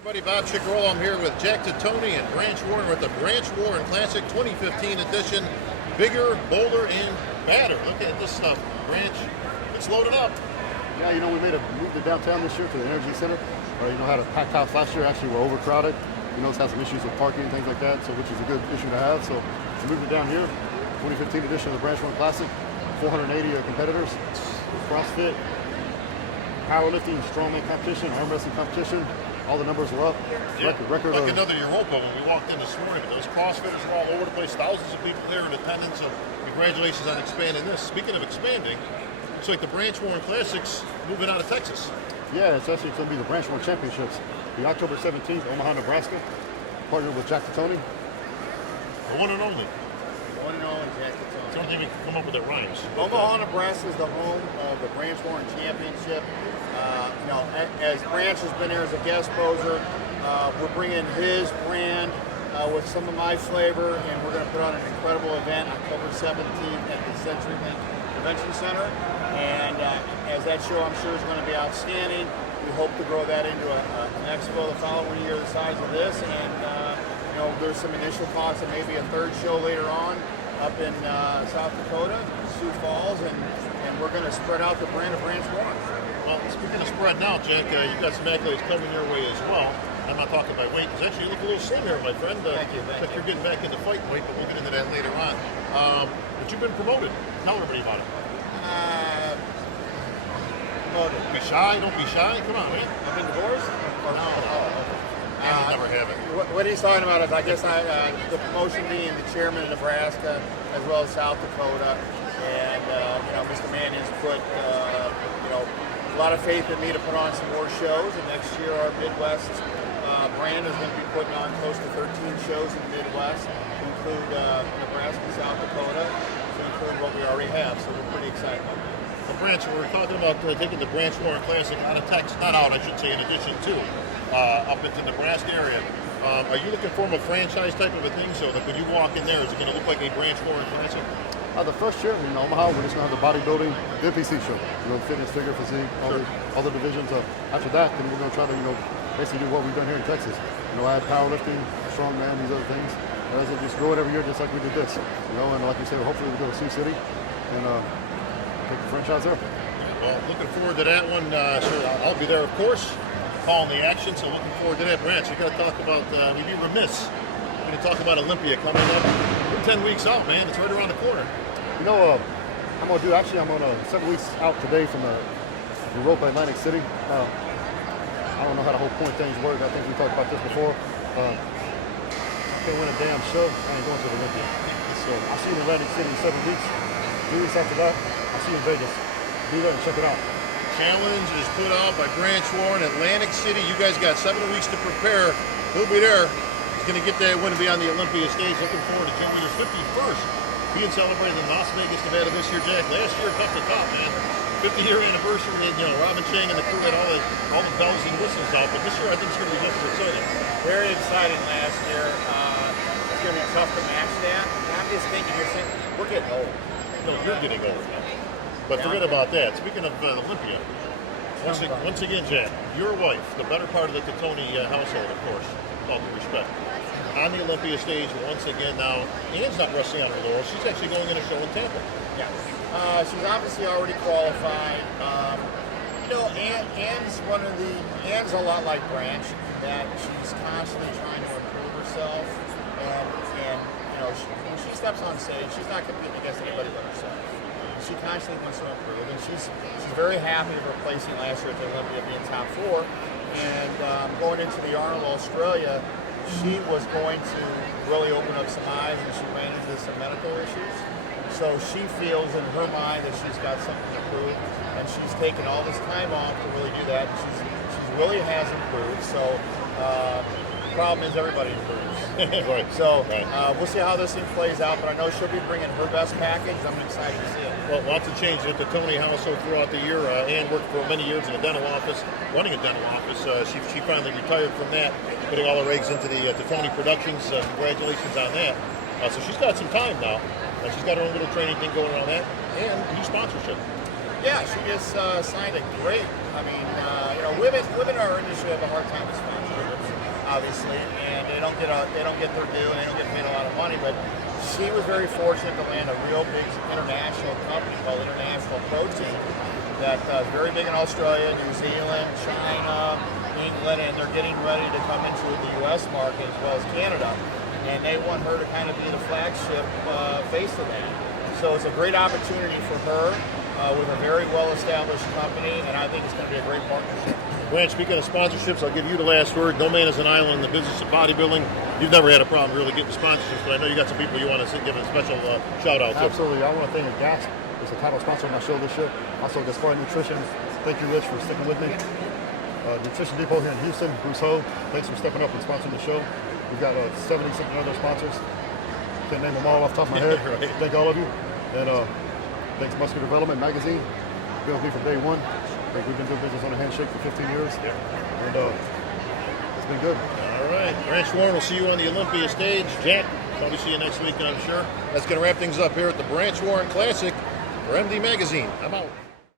Everybody, Bob Cicherillo. I'm here with Jack Titone and Branch Warren. We're at the Branch Warren Classic 2015 edition. Bigger, bolder, and badder. Look at this stuff, Branch. It's loaded up. Yeah, we made a move to downtown this year to the Energy Center. Had a packed house last year. Actually, we're overcrowded. It's had some issues with parking and things like that, so which is a good issue to have. So we moved it down here. 2015 edition of the Branch Warren Classic. 480 competitors. CrossFit, powerlifting, strongman competition, arm wrestling competition. All the numbers are up. Yeah. Record like another Europa when we walked in this morning. Those CrossFitters are all over the place. Thousands of people there in attendance. So congratulations on expanding this. Speaking of expanding, looks like the Branch Warren Classics moving out of Texas. Yeah, it's actually going to be the Branch Warren Championships. The October 17th, Omaha, Nebraska. Partnered with Jack Titone. The one and only. One and only Jack Titone. Don't even come up with it rhymes. Omaha, Nebraska is the home of the Branch Warren Championship. As Branch has been here as a guest poser, we're bringing his brand with some of my flavor, and we're going to put on an incredible event October 17th at the CenturyLink Convention Center. And as that show, I'm sure, is going to be outstanding. We hope to grow that into an expo the following year the size of this. And there's some initial thoughts of maybe a third show later on up in South Dakota, Sioux Falls, and we're going to spread out the brand of Branch Warren. Well, speaking of spread now, Jack, you've got some accolades coming your way as well. I'm not talking by weight, because actually you look a little slim here, my friend. Thank you. Like you're getting back into fight weight, but we'll get into that later on. But you've been promoted. Tell everybody about it. Promoted. Be shy, don't be shy. Come on, man. I've been divorced? No. Never have it. What he's talking about is, I guess, the promotion being the chairman of Nebraska as well as South Dakota, and Mr. Mannion's put a lot of faith in me to put on some more shows. And next year, our Midwest brand is going to be putting on close to 13 shows in the Midwest, to include Nebraska, South Dakota, to include what we already have. So we're pretty excited about that. The Branch, we're talking about taking the Branch Warren Classic out of Texas, not out, I should say, in addition to up into the Nebraska area. Are you looking for a franchise type of a thing, so that when you walk in there, is it going to look like a Branch Warren Classic? The first year in Omaha, we're just going to have the bodybuilding, the NPC show. Fitness, figure, physique, all the divisions. After that, then we're going to try to, basically do what we've done here in Texas. Add powerlifting, strongman, these other things. Just grow it every year, just like we did this. And like you said, hopefully we go to Sioux City and take the franchise there. Well, looking forward to that one. I'll be there, of course, calling the action. So looking forward to that, Branch. We got to talk about. We'd be remiss. We're going to talk about Olympia coming up. We're 10 weeks out, man. It's right around the corner. I'm going to 7 weeks out today from the Europa Atlantic City. I don't know how the whole point things work. I think we talked about this before. I can't win a damn show. I ain't going to the Olympia. So I'll see you in Atlantic City in 7 weeks. 3 weeks after that, I'll see you in Vegas. Be there and check it out. Challenge is put out by Branch Warren, Atlantic City. You guys got 7 weeks to prepare. He'll be there. He's going to get that win to be on the Olympia stage. Looking forward to Jim Williams' 51st being celebrated in Las Vegas, Nevada this year, Jack. Last year, tough to top, man. 50-year anniversary, and Robin Chang and the crew had all the bells and whistles out. But this year, I think it's going to be just as exciting. Very exciting last year. It's going to be tough to match that. I'm just thinking, we're getting old. No, you're getting old. But forget about that. Speaking of Olympia, once again, Jack, your wife, the better part of the Titone household, of course, with all due respect, on the Olympia stage once again now. Ann's not resting on her laurels. She's actually going in a show in Tampa. Yeah. She's obviously already qualified. Ann's a lot like Branch, that she's constantly trying to improve herself. And when she steps on stage, she's not competing against anybody but herself. She constantly wants to improve, and she's very happy of her placing last year at the Olympia, being top 4. And going into the Arnold, Australia, she was going to really open up some eyes, and she ran into some medical issues. So she feels in her mind that she's got something to prove, and she's taken all this time off to really do that. And she really has improved. So the problem is everybody improves. Right. So right. We'll see how this thing plays out, but I know she'll be bringing her best package. I'm excited to see it. Well, lots of changes at the Titone household throughout the year. Ann worked for many years in a dental office, running a dental office. She finally retired from that, putting all her eggs into the Titone Productions. Congratulations on that. So she's got some time now. She's got her own little training thing going on that, and new sponsorship. Yeah, she just signed a great. I mean, women in our industry have a hard time with sponsorships. obviously, and they don't get their due, and they don't get paid a lot of money. But she was very fortunate to land a real big international company called International Protein that's very big in Australia, New Zealand, China, England, and they're getting ready to come into the U.S. market as well as Canada. And they want her to kind of be the flagship face of that. So it's a great opportunity for her with a very well-established company, and I think it's going to be a great partnership. Branch, speaking of sponsorships, I'll give you the last word. No man is an island in the business of bodybuilding. You've never had a problem really getting sponsorships, but I know you got some people you want to give a special shout-out to. Absolutely. I want to thank GAS. It's the title sponsor of my show this year. Also, Gaspar Nutrition. Thank you, Rich, for sticking with me. Nutrition Depot here in Houston. Bruce Ho, thanks for stepping up and sponsoring the show. We've got 70-something other sponsors. Can't name them all off the top of my head. Right. Thank all of you. And thanks Muscular Development Magazine. Been with me from day one. I think we've been doing business on a handshake for 15 years. Yep. And it's been good. All right. Branch Warren, we'll see you on the Olympia stage. Jack, probably see you next week, I'm sure. That's going to wrap things up here at the Branch Warren Classic for MD Magazine. I'm out.